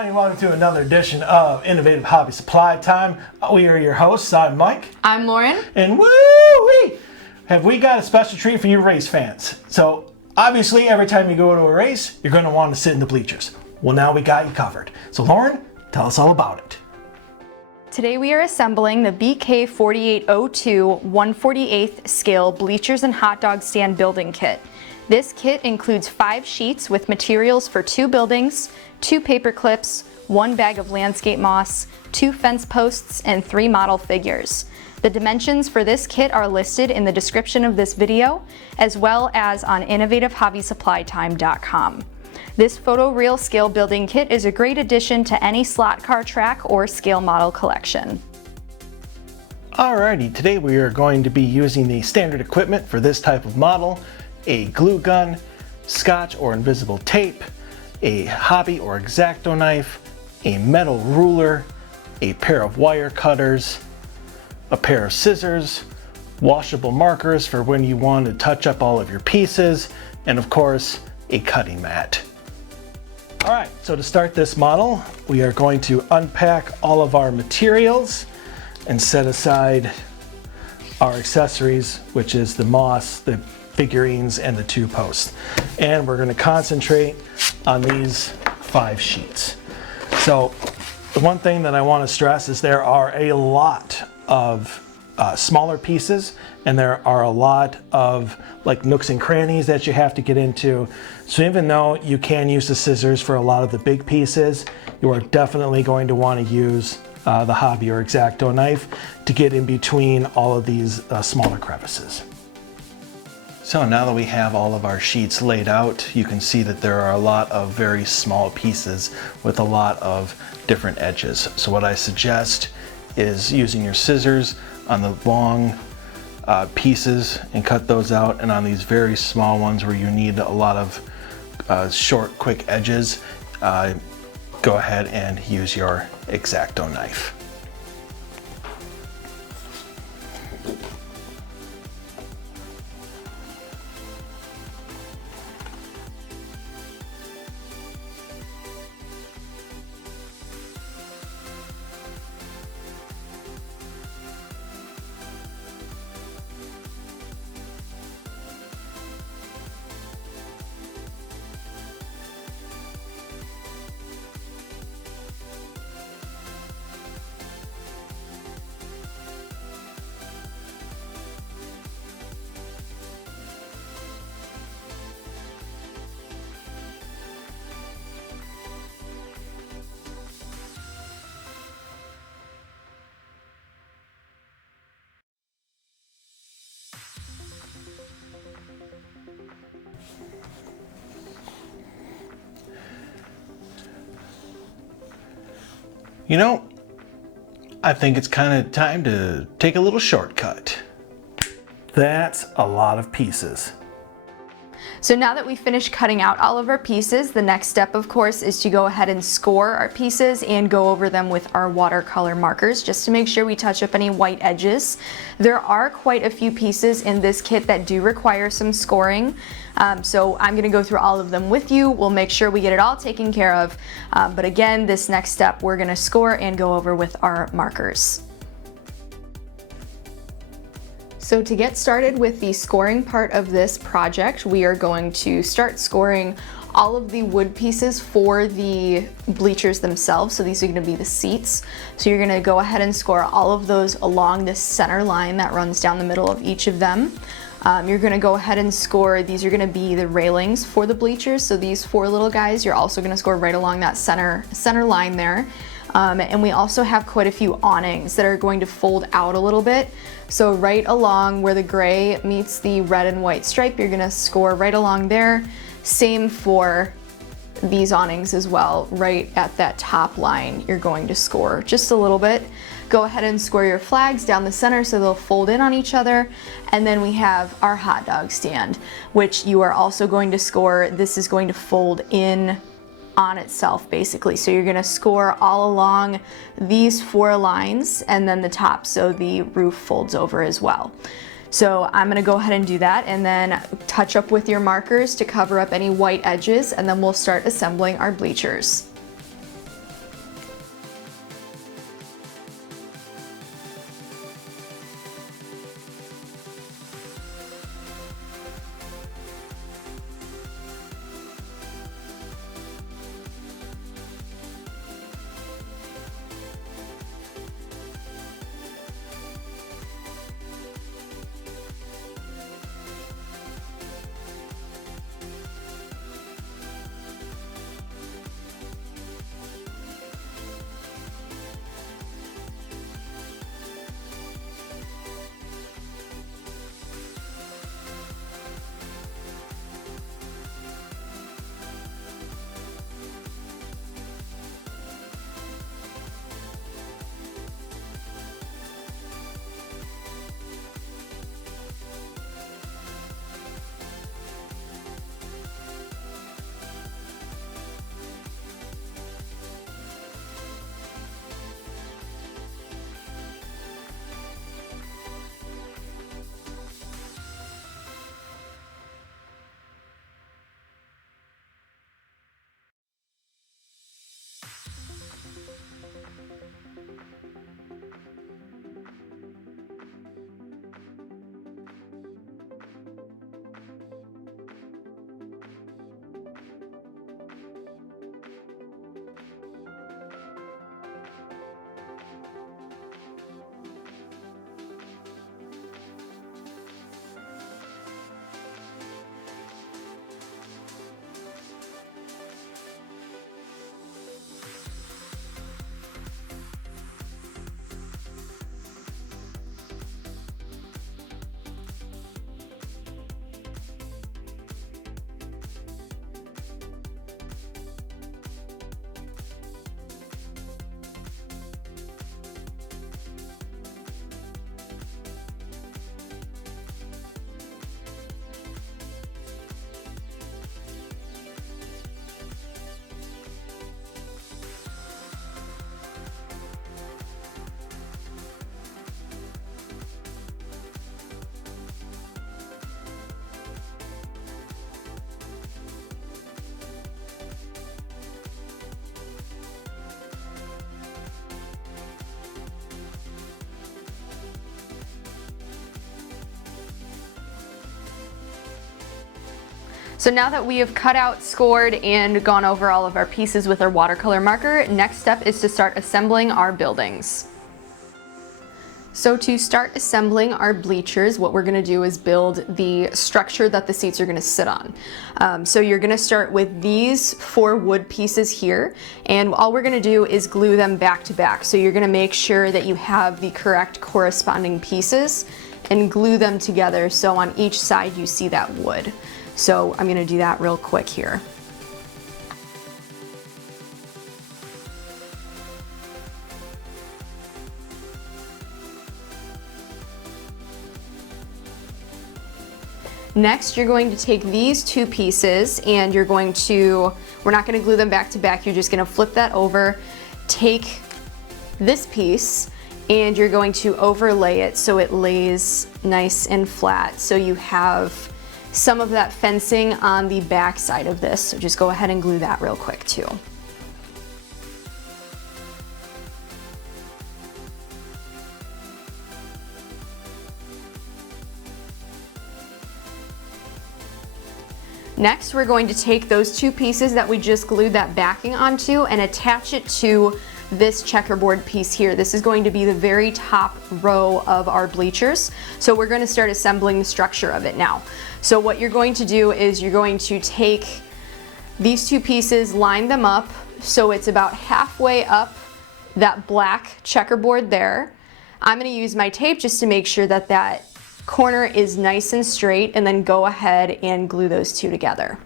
everybody, and welcome to another edition of Innovative Hobby Supply Time. We are your hosts. I'm Mike. I'm Lauren. And woo-wee! Have we got a special treat for you race fans? So, obviously, every time you go to a race, you're going to want to sit in the bleachers. Well, now we got you covered. So, Lauren, tell us all about it. Today we are assembling the BK4802 1/48th scale bleachers and hot dog stand building kit. This kit includes 5 sheets with materials for 2 buildings, 2 paper clips, 1 bag of landscape moss, 2 fence posts, and 3 model figures. The dimensions for this kit are listed in the description of this video, as well as on innovativehobbysupplytime.com. This photoreal scale building kit is a great addition to any slot car track or scale model collection. Alrighty, today we are going to be using the standard equipment for this type of model: a glue gun, scotch or invisible tape, a hobby or X-Acto knife, a metal ruler, a pair of wire cutters, a pair of scissors, washable markers for when you want to touch up all of your pieces, and of course, a cutting mat. Alright, so to start this model, we are going to unpack all of our materials and set aside our accessories, which is the moss, the figurines, and the 2 posts. And we're going to concentrate on these 5 sheets. So the one thing that I want to stress is there are a lot of smaller pieces, and there are a lot of like nooks and crannies that you have to get into. So even though you can use the scissors for a lot of the big pieces, you are definitely going to want to use the hobby or X-Acto knife to get in between all of these smaller crevices. So now that we have all of our sheets laid out, you can see that there are a lot of very small pieces with a lot of different edges. So what I suggest is using your scissors on the long pieces and cut those out, and on these very small ones where you need a lot of short, quick edges, go ahead and use your X-Acto knife. You know, I think it's kind of time to take a little shortcut. That's a lot of pieces. So now that we finished cutting out all of our pieces, the next step of course is to go ahead and score our pieces and go over them with our watercolor markers just to make sure we touch up any white edges. There are quite a few pieces in this kit that do require some scoring. So I'm going to go through all of them with you. We'll make sure we get it all taken care of. But again, this next step we're going to score and go over with our markers. So to get started with the scoring part of this project, we are going to start scoring all of the wood pieces for the bleachers themselves. So these are going to be the seats. So you're going to go ahead and score all of those along this center line that runs down the middle of each of them. You're going to go ahead and score, these are going to be the railings for the bleachers. So these 4 little guys, you're also going to score right along that center line there. And we also have quite a few awnings that are going to fold out a little bit. So right along where the gray meets the red and white stripe, you're gonna score right along there. Same for these awnings as well. Right at that top line, you're going to score just a little bit. Go ahead and score your flags down the center so they'll fold in on each other. And then we have our hot dog stand, which you are also going to score. This is going to fold in on itself basically. So you're gonna score all along these 4 lines and then the top so the roof folds over as well. So I'm gonna go ahead and do that and then touch up with your markers to cover up any white edges, and then we'll start assembling our bleachers. So now that we have cut out, scored, and gone over all of our pieces with our watercolor marker, next step is to start assembling our buildings. So to start assembling our bleachers, what we're gonna do is build the structure that the seats are gonna sit on. So you're gonna start with these 4 wood pieces here, and all we're gonna do is glue them back to back. So you're gonna make sure that you have the correct corresponding pieces and glue them together so on each side you see that wood. So I'm gonna do that real quick here. Next, you're going to take these 2 pieces and you're going to, we're not going to glue them back to back, you're just going to flip that over, take this piece, and you're going to overlay it so it lays nice and flat. So you have some of that fencing on the back side of this. So just go ahead and glue that real quick too. Next, we're going to take those 2 pieces that we just glued that backing onto and attach it to this checkerboard piece here. This is going to be the very top row of our bleachers. So we're going to start assembling the structure of it now. So what you're going to do is you're going to take these 2 pieces, line them up so it's about halfway up that black checkerboard there. I'm going to use my tape just to make sure that that corner is nice and straight, and then go ahead and glue those 2 together.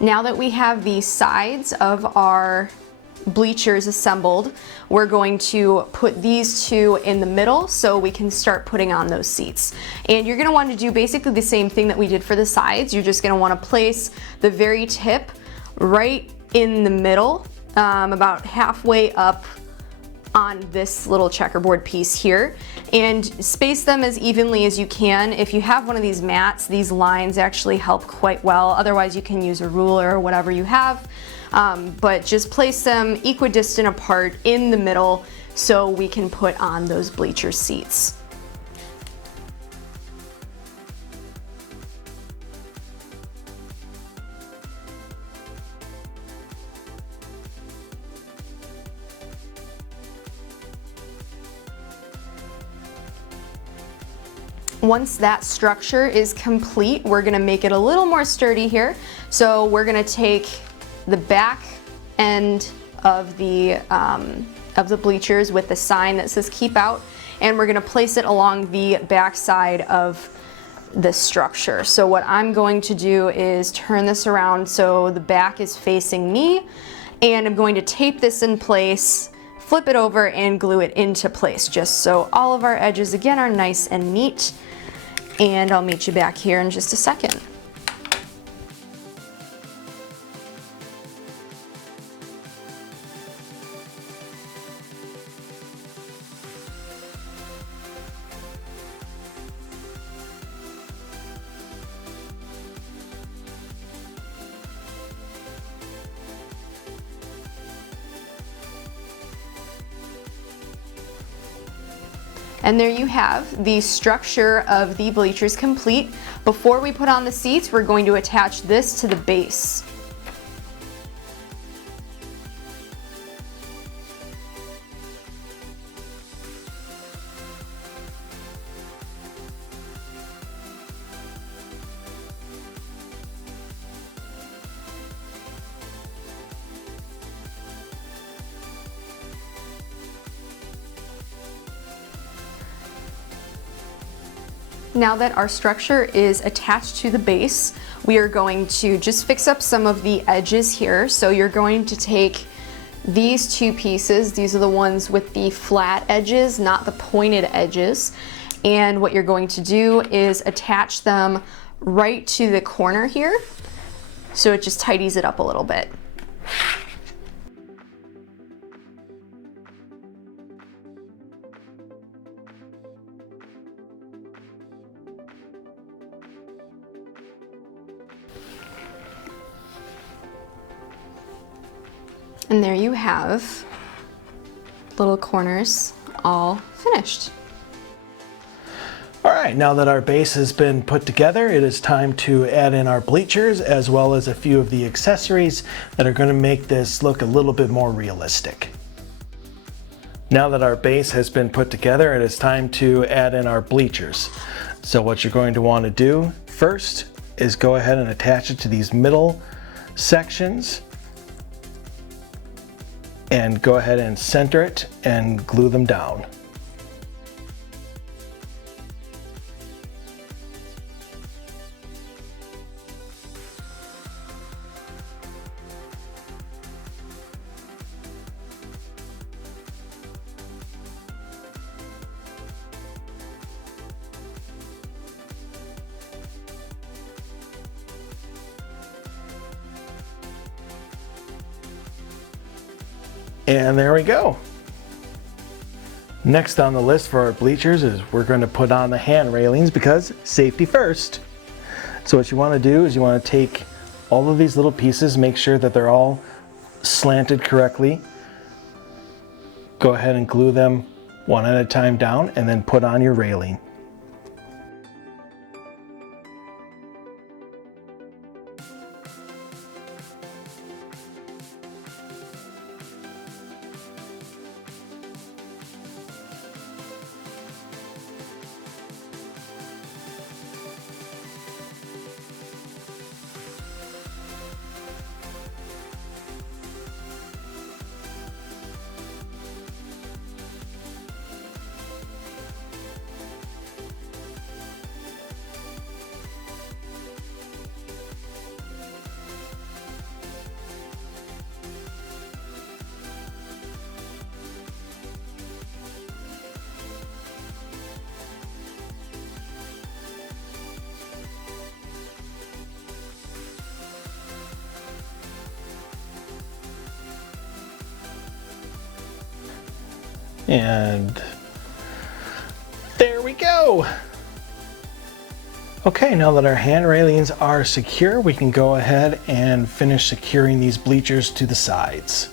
Now that we have the sides of our bleachers assembled, we're going to put these 2 in the middle so we can start putting on those seats. And you're going to want to do basically the same thing that we did for the sides. You're just going to want to place the very tip right in the middle, about halfway up on this little checkerboard piece here, and space them as evenly as you can. If you have one of these mats, these lines actually help quite well. Otherwise you can use a ruler or whatever you have. But just place them equidistant apart in the middle so we can put on those bleacher seats. Once that structure is complete, we're gonna make it a little more sturdy here. So we're gonna take the back end of the bleachers with the sign that says keep out, and we're gonna place it along the back side of this structure. So what I'm going to do is turn this around so the back is facing me, and I'm going to tape this in place, flip it over, and glue it into place just so all of our edges again are nice and neat. And I'll meet you back here in just a second. And there you have the structure of the bleachers complete. Before we put on the seats, we're going to attach this to the base. Now that our structure is attached to the base, we are going to just fix up some of the edges here. So you're going to take these 2 pieces, these are the ones with the flat edges, not the pointed edges. And what you're going to do is attach them right to the corner here. So it just tidies it up a little bit. And there you have little corners all finished. All right, now that our base has been put together, it is time to add in our bleachers as well as a few of the accessories that are going to make this look a little bit more realistic. Now that our base has been put together, it is time to add in our bleachers. So what you're going to want to do first is go ahead and attach it to these middle sections and go ahead and center it and glue them down. And there we go. Next on the list for our bleachers is we're going to put on the hand railings because safety first. So what you want to do is you want to take all of these little pieces, make sure that they're all slanted correctly. Go ahead and glue them one at a time down and then put on your railing. And there we go. Okay, now that our hand railings are secure, we can go ahead and finish securing these bleachers to the sides.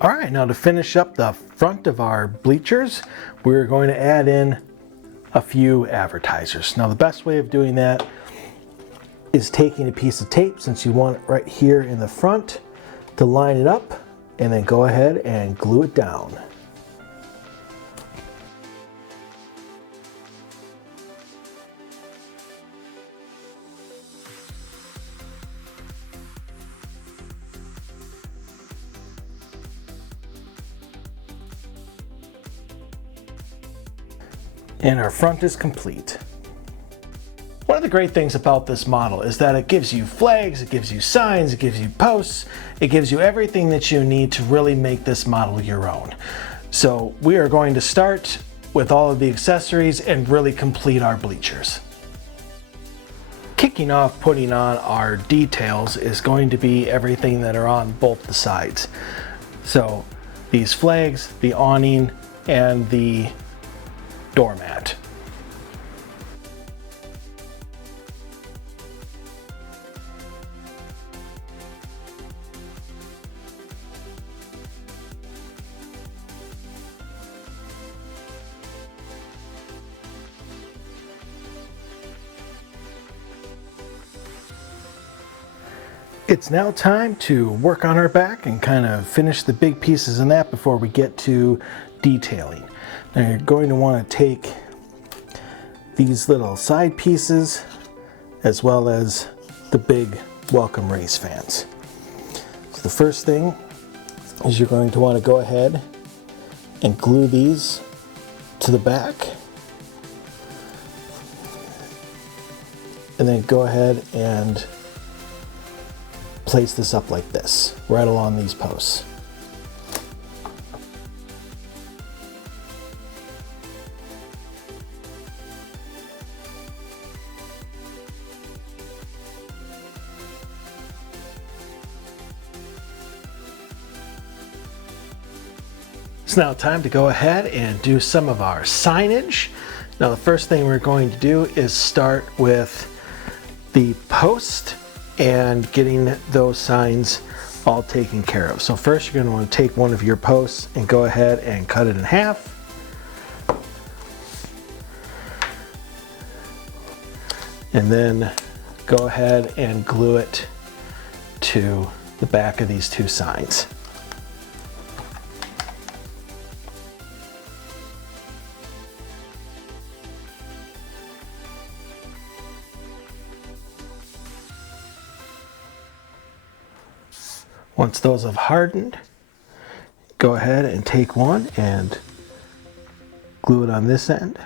All right, now to finish up the front of our bleachers, we're going to add in a few advertisers. Now the best way of doing that is taking a piece of tape, since you want it right here in the front, to line it up and then go ahead and glue it down. And our front is complete. One of the great things about this model is that it gives you flags, it gives you signs, it gives you posts, it gives you everything that you need to really make this model your own. So we are going to start with all of the accessories and really complete our bleachers. Kicking off putting on our details is going to be everything that are on both the sides. So these flags, the awning, and the doormat. It's now time to work on our back and kind of finish the big pieces in that before we get to detailing. Now you're going to want to take these little side pieces as well as the big welcome race fans. So the first thing is you're going to want to go ahead and glue these to the back, and then go ahead and place this up like this, right along these posts. It's now time to go ahead and do some of our signage. Now the first thing we're going to do is start with the post and getting those signs all taken care of. So first you're going to want to take one of your posts and go ahead and cut it in half. And then go ahead and glue it to the back of these two signs. Once those have hardened, go ahead and take one and glue it on this end.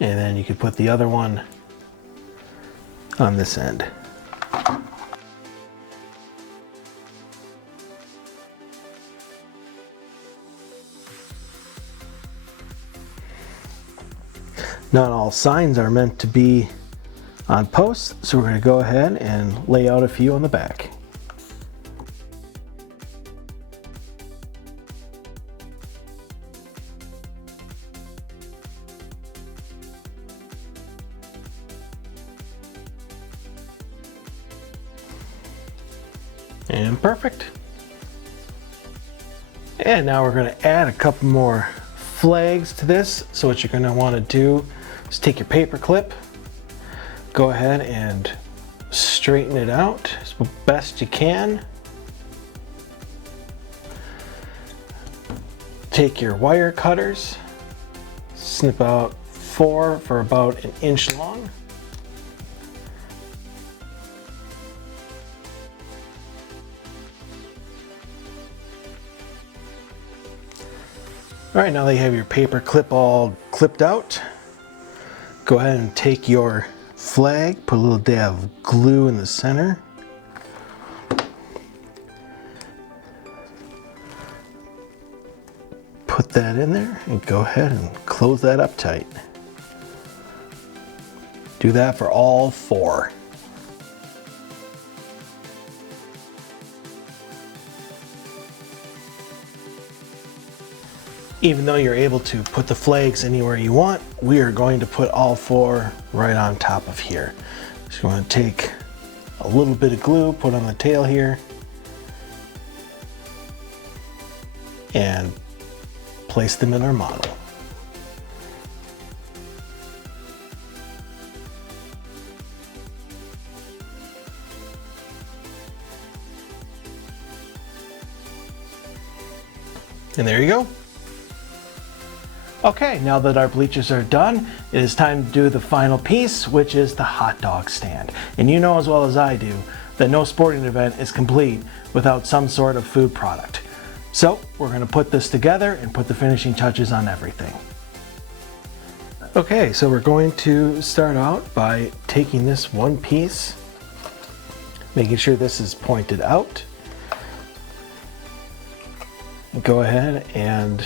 And then you could put the other one on this end. Not all signs are meant to be on posts, so we're going to go ahead and lay out a few on the back. And perfect. And now we're going to add a couple more flags to this. So what you're going to want to do is take your paper clip, go ahead and straighten it out as best you can. Take your wire cutters, snip out 4 for about 1 inch long. All right, now that you have your paper clip all clipped out, go ahead and take your flag, put a little dab of glue in the center. Put that in there and go ahead and close that up tight. Do that for all 4. Even though you're able to put the flags anywhere you want, we are going to put all 4 right on top of here. So you want to take a little bit of glue, put on the tail here, and place them in our model. And there you go. Okay, now that our bleachers are done, it is time to do the final piece, which is the hot dog stand. And you know as well as I do that no sporting event is complete without some sort of food product. So we're going to put this together and put the finishing touches on everything. Okay, so we're going to start out by taking this one piece, making sure this is pointed out. Go ahead and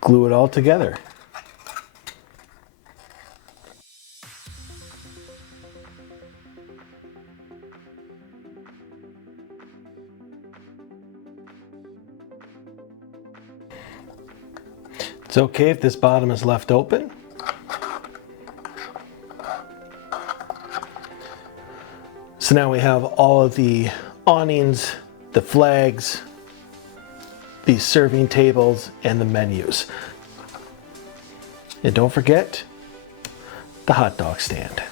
glue it all together. It's okay if this bottom is left open. So now we have all of the awnings, the flags, these serving tables, and the menus. And don't forget the hot dog stand.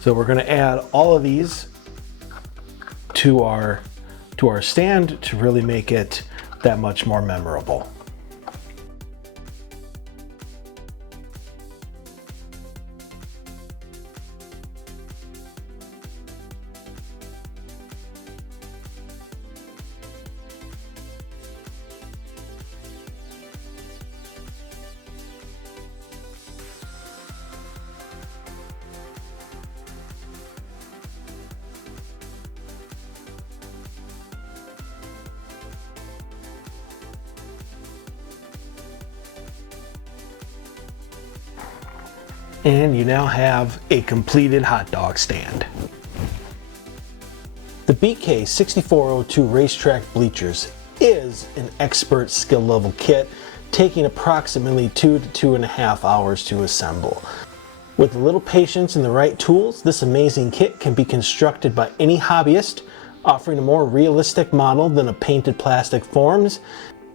So we're going to add all of these to our stand to really make it that much more memorable. And you now have a completed hot dog stand. The BK6402 Racetrack Bleachers is an expert skill level kit, taking approximately 2 to 2.5 hours to assemble. With a little patience and the right tools, this amazing kit can be constructed by any hobbyist, offering a more realistic model than a painted plastic forms,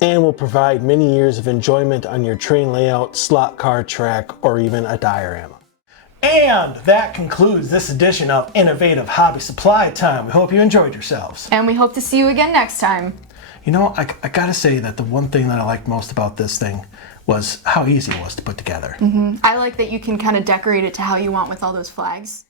and will provide many years of enjoyment on your train layout, slot car track, or even a diorama. And that concludes this edition of Innovative Hobby Supply Time. We hope you enjoyed yourselves. And we hope to see you again next time. You know, I gotta say that the one thing that I liked most about this thing was how easy it was to put together. I like that you can kind of decorate it to how you want with all those flags.